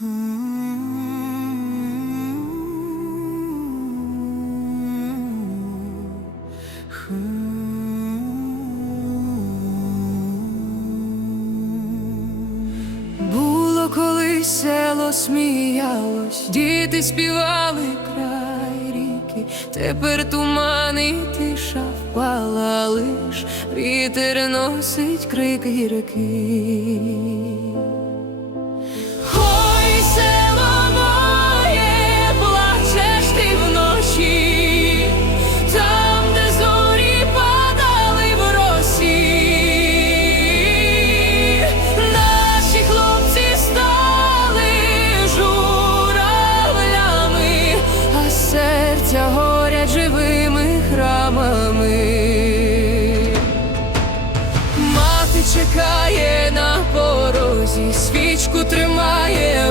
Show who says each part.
Speaker 1: Було колись село сміялось, діти співали край ріки, тепер тумани тиша впала, лиш. Вітер носить крики гірки. Серця горять живими храмами. Мати чекає на порозі, свічку тримає.